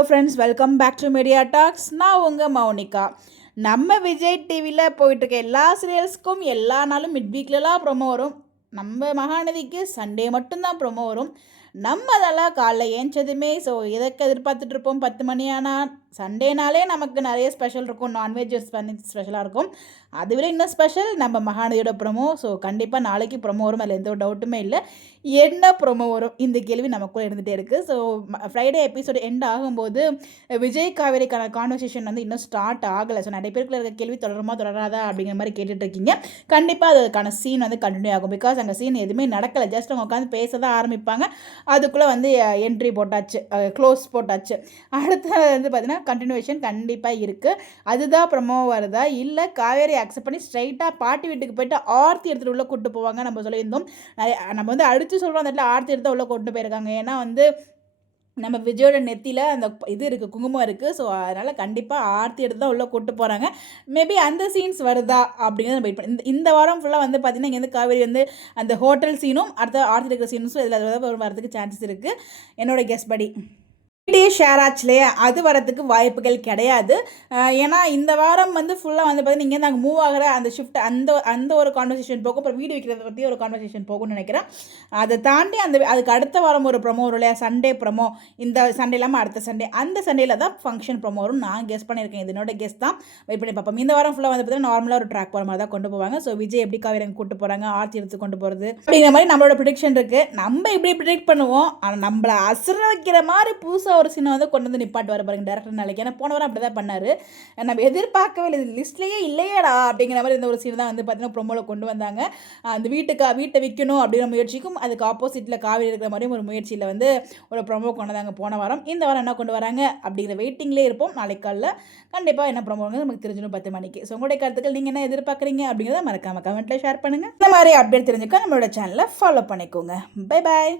Hello friends, welcome back to Media Talks. நான் உங்கள் மௌனிகா. நம்ம விஜய் டிவியில் போயிட்டுருக்க எல்லா சீரியல்ஸ்க்கும் எல்லா நாளும் மிட் வீக்லலாம் ப்ரொமோ வரும். நம்ம மகாநதிக்கு சண்டே மட்டும்தான் ப்ரொமோ வரும். நம்ம அதெல்லாம் காலைல ஏஞ்சதுமே எதற்கு எதிர்பார்த்துட்ருப்போம். 10 மணி ஆனால் சண்டேனாலே நமக்கு நிறைய ஸ்பெஷல் இருக்கும். நான்வெஜ் பண்ணி ஸ்பெஷலாக இருக்கும். அதை விட இன்னும் ஸ்பெஷல் நம்ம மகாநதியோட ப்ரொமோ. கண்டிப்பாக நாளைக்கு ப்ரொமோ வரும், அதில் எந்த ஒரு டவுட்டுமே இல்லை. என்ன ப்ரொமோ வரும் இந்த கேள்வி நமக்குள்ளே இருந்துகிட்டே இருக்குது. ஃப்ரைடே எபிசோடு எண்ட் ஆகும்போது விஜய் காவேரிக்கான கான்வர்சேஷன் இன்னும் ஸ்டார்ட் ஆகலை. நிறைய பேருக்கு இருக்க கேள்வி தொடருமா தொடராதா அப்படிங்கிற மாதிரி கேட்டுட்ருக்கீங்க. கண்டிப்பாக அதுக்கான சீன் கண்டினியூ ஆகும். பிகாஸ் அங்கே சீன் எதுவுமே நடக்கலை. ஜஸ்ட் அவங்க உட்காந்து பேச தான் ஆரம்பிப்பாங்க. அதுக்குள்ளே என்ட்ரி போட்டாச்சு, க்ளோஸ் போட்டாச்சு. அடுத்து பார்த்தீங்கன்னா கண்டினியூவேஷன் கண்டிப்பாக இருக்குது. அதுதான் ப்ரொமோ வருதா இல்லை காவேரி அக்செப்ட் பண்ணி ஸ்ட்ரைட்டாக பாட்டி வீட்டுக்கு போயிட்டு ஆர்த்தி எடுத்துகிட்டு உள்ளே கூப்பிட்டு போவாங்க. நம்ம சொல்லியிருந்தோம். நம்ம அடித்து சொல்கிறோம், அந்த இடத்துல ஆர்த்தி எடுத்து உள்ளே கொண்டு போயிருக்காங்க. ஏன்னா நம்ம விஜயோட நெத்தியில் அந்த இது இருக்குது, குங்குமம் இருக்குது. அதனால் கண்டிப்பாக ஆர்த்தி எடுத்து தான் உள்ளே கூப்பிட்டு போகிறாங்க. மேபி அந்த சீன்ஸ் வருதா அப்படிங்கிறது நம்ம வெயிட் பண்ணி இந்த வாரம் ஃபுல்லாக பார்த்திங்கன்னா இங்கேருந்து காவேரி அந்த ஹோட்டல் சீனும் அடுத்த ஆர்த்தி எடுக்கிற சீன்ஸும் இதில் வரதுக்கு சான்சஸ் இருக்குது என்னோட கெஸ் படி. ஷேர் ஆச்சுலையே அது வரதுக்கு வாய்ப்புகள் கிடையாது. ஏன்னா இந்த வாரம் ஃபுல்லாக பார்த்தீங்கன்னா இங்கே நாங்கள் மூவ் ஆகிற அந்த ஷிஃப்ட் அந்த ஒரு கான்வர்சேஷன் போகும். அப்புறம் வீடு வைக்கிறத பற்றி ஒரு கான்வர்சேஷன் போகும்னு நினைக்கிறேன். அதை தாண்டி அதுக்கு அடுத்த வாரம் ஒரு ப்ரொமோ வரும் இல்லையா, சண்டே ப்ரொமோ. இந்த சண்டே இல்லாமல் அடுத்த சண்டே, அந்த சண்டேல தான் ஃபங்க்ஷன் ப்ரொமோ வரும். நான் கெஸ் பண்ணியிருக்கேன், இது என்னோட கெஸ் தான். வெயிட் பண்ணி பார்ப்போம். இந்த வாரம் ஃபுல்லாக பார்த்தீங்கன்னா நார்மலாக ஒரு ட்ராக் போகிற மாதிரி தான் கொண்டு போவாங்க. விஜய் எப்படி காவேரி கூட்டு போகிறாங்க, ஆர்த்தி எடுத்து கொண்டு போகிறது அப்படிங்கிற மாதிரி நம்மளோட ப்ரிடிக்ஷன் இருக்குது. நம்ம இப்படி ப்ரிடிக்ட் பண்ணுவோம். ஆனால் நம்மளை அசுர வைக்கிற மாதிரி புதுசாக ஒரு சீனை கொண்டு நிப்பாட்டு வர பாருங்க டேரக்டர் நாளைக்கு. ஏன்னா போன வாரம் அப்படி தான் பண்ணார். நம்ம எதிர்பார்க்கவே இல்லை, லிஸ்ட்லேயே இல்லையேடா அப்படிங்கிற மாதிரி இந்த ஒரு சீன் தான் பார்த்தீங்கன்னா ப்ரொமோவில் கொண்டு வந்தாங்க. அந்த வீட்டை விற்கணும் அப்படிங்கிற முயற்சிக்கும் அதுக்கு ஆப்போசிட்டில் காவேரி இருக்கிற மாதிரியும் ஒரு முயற்சியில் ஒரு ப்ரொமோ கொண்டு வந்தாங்க போன வாரம். இந்த வாரம் என்ன கொண்டு வராங்க அப்படிங்கிற வெயிட்டிங்லேயே இருப்போம். நாளைக்கு காலையில் கண்டிப்பாக என்ன ப்ரொமோங்க நமக்கு தெரிஞ்சிடும் 10 மணிக்கு. உங்களுடைய கருத்துக்கள் நீங்கள் என்ன எதிர்பார்க்குறீங்க அப்படிங்கிறத மறக்காமல் கமெண்ட்டில் ஷேர் பண்ணுங்கள். இந்த மாதிரி அப்டேட் தெரிஞ்சுக்க நம்மளோட சேனலை ஃபாலோ பண்ணிக்கோங்க. Bye bye.